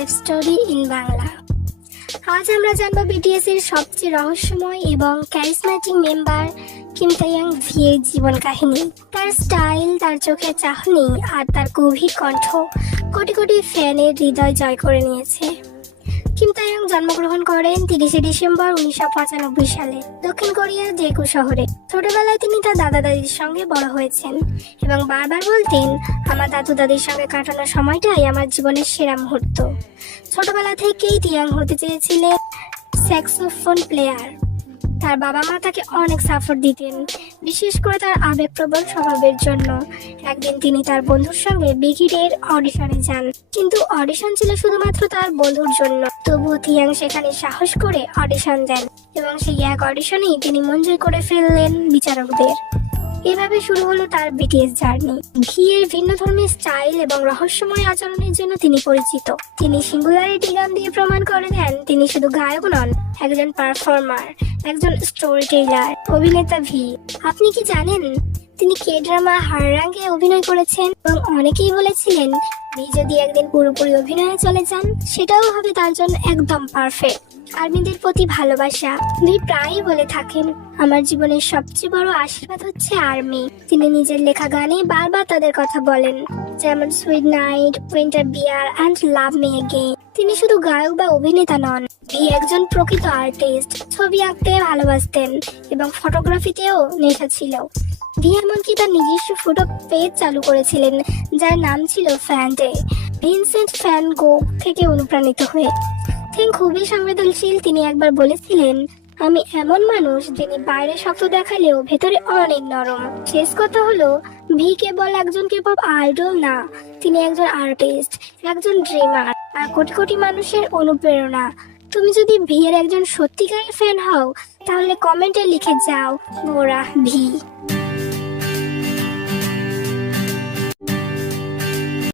Life story in Bangla. আজ আমরা জানবো বিটিএস এর সবচেয়ে রহস্যময় এবং ক্যারিসম্যাটিক মেম্বার কিম তাইয়াং ভি এর জীবন কাহিনী। তার স্টাইল, তার চোখের চাহনি আর তার গভীর কণ্ঠ কোটি কোটি ফ্যানের হৃদয় জয় করে নিয়েছে। কিম তাইয়াং জন্মগ্রহণ করেন 30শে ডিসেম্বর 1995 সালে দক্ষিণ কোরিয়ার জেকু শহরে। ছোটবেলায় তিনি তার দাদা দাদির সঙ্গে বড় হয়েছেন এবং বারবার বলতেন, আমার দাদু দাদির সঙ্গে কাটানোর সময়টাই আমার জীবনের সেরা মুহূর্ত। ছোটবেলা থেকেই তিয়াং হতে চেয়েছিলেন স্যাক্সোফোন প্লেয়ার। তার বাবা মা তাকে অনেক সাপোর্ট দিতেন, বিশেষ করে তার আবেগপ্রবণ স্বভাবের জন্য। একদিন তিনি তার বন্ধুর সঙ্গে বিগিডের অডিশনে যান, কিন্তু অডিশন ছিল শুধুমাত্র তার বন্ধুর জন্য। তবুও তিয়াং সেখানে সাহস করে অডিশন দেন এবং সেই এক অডিশনেই তিনি মন জয় করে ফেললেন বিচারকদের। এভাবে শুরু হলো তার বিটিএস জার্নি। ভি এর ভিন্নধর্মী স্টাইল এবং রহস্যময় আচরণের জন্য তিনি পরিচিত। তিনি সিঙ্গুলারিটি গান দিয়ে প্রমাণ করে দেন তিনি শুধু গায়ক নন, একজন পারফর্মার, একজন স্টোরি টেলার। অভিনেতা ভি, আপনি কি জানেন তিনি কে ড্রামা হাররাঙ্গে অভিনয় করেছেন? এবং অনেকেই বলেছিলেন ভি যদি একদিন পুরোপুরি অভিনয়ে চলে যান সেটাও হবে তার জন্য একদম পারফেক্ট। আর্মিদের প্রতি ভালোবাসা। ভি প্রায়ই বলে থাকেন, আমার জীবনের সবচেয়ে বড় আশীর্বাদ হচ্ছে আর্মি। তিনি নিজের লেখা গানে বারবার তাদের কথা বলেন, যেমন sweet night, winter bear and love me again. তিনি শুধু গায়ক বা অভিনেতা নন, ভি একজন প্রকৃত আর্টিস্ট। ছবি আঁকতে ভালোবাসতেন এবং ফটোগ্রাফিতেও নেশা ছিল। ভি এমনকি তার নিজস্ব ফটো পেজ চালু করেছিলেন, যার নাম ছিল ফ্যান ডে, ভিনসেন্ট ফ্যান গো থেকে অনুপ্রাণিত হয়ে। তিনি খুবই সংবেদনশীল। তিনি একবার বলেছিলেন, আমি এমন মানুষ যিনি বাইরে শক্ত দেখালেও ভেতরে অনেক নরম। শেষ কথা হলো, ভি কেবল একজন কেপপ আইডল না, তিনি একজন আর্টিস্ট, একজন ড্রিমার আর কোটি কোটি মানুষের অনুপ্রেরণা। তুমি যদি ভি এর একজন সত্যিকারের ফ্যান হও তাহলে কমেন্টে লিখে যাও, গোরা ভি।